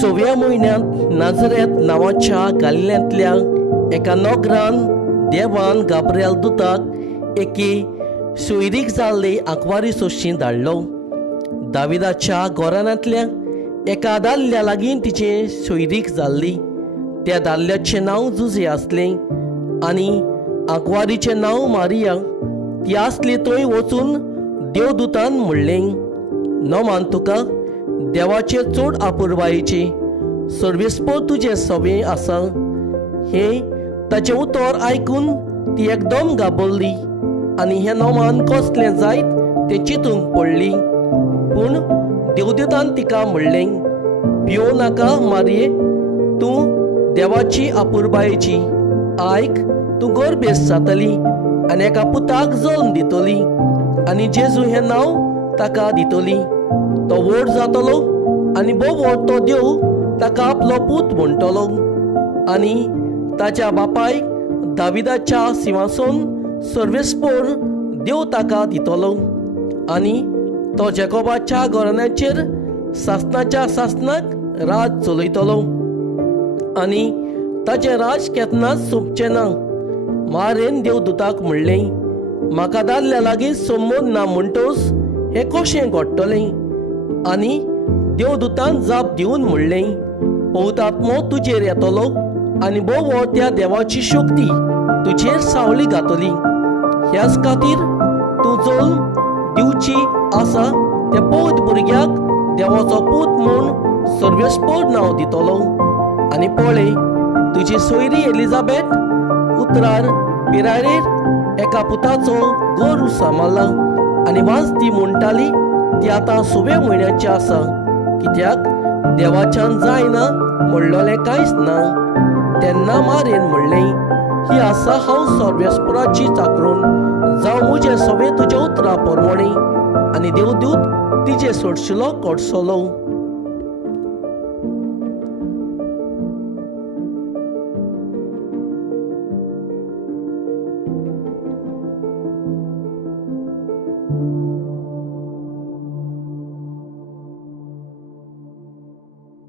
6व्या म्हयन्यांत नाझरेत नांवाच्या गालिल्यांतल्या एका नोगरान देवान गाब्रिएल दुताक एके सोयरीक जाल्ले आंकवारी सोदची धाडलो. दाविदाच्या घराण्यांतल्या एका दादल्या लागीं तिचे सोयरीक जाल्ली. त्या दादल्याचें नांव जुजे आसलें आनी आंकवारीचें नांव मारिया. ती आसली थंय वचून देवदूतान म्हणलें, नोमान तुका देवाचे चड आपुरबायेचे सर्वेस्पर तुजें सवें आसा. हें ताचें उतर आयकून ती एकदम घाबरली आनी हें नोमान कसलें जायत तें चिंतूंक पडली. पूण देवदूतान तिका म्हणलें, भियो नाका मारये, तूं देवाची आपुरबायेची. आयक, तूं गर्भेस्त जातली आनी एका पुताक जल्म दितली आनी जेजू हें नांव ताका दितली. तो व्हड जातलो आनी व्हड तो देव ताका आपलो पूत म्हणटलो आनी ताच्या बापायक दाविदाच्या सिंहासन सर्वेस्पर देव ताका दितलो आनी तो जॅकोबाच्या घराण्याचेर सासणाच्या सासणाक राज चलयतलो आनी ताचें राज केन्नाच सोंपचें ना. मारेन देवदूताक म्हणलें, म्हाका दादल्या लागीं संबंद ना म्हणटोच हें कशें घडटलें? आनी देवदूतान जाप दिवन म्हणलें, पवित्र आत्मो तुजेर येतलो आनी बोव त्या देवाची शक्ती तुजेर सावळी घातली. ह्याच खातीर तूं जल्म दिवची आसा त्या पवित्र भुरग्याक देवाचो पूत म्हूण सर्वेस्पर नांव दितलो. आनी पळय, तुजी सोयरी एलिझाबेथ उतरार पिरायेर एका पुताचो गोरू सांबाळला आनी वाज ती म्हणटाली ती आतां 6व्या म्हयन्याची आसा, कित्याक देवाच्यान जायना म्हणलोलें कांयच ना. तेन्ना मारेन म्हणलें, ही आसा हांव सर्वेस्पराची चाकरून, जावं म्हजें सवें तुज्या उतरा प्रमाणें. आनी देवदूत तिजे सोडशिलो कडसलो.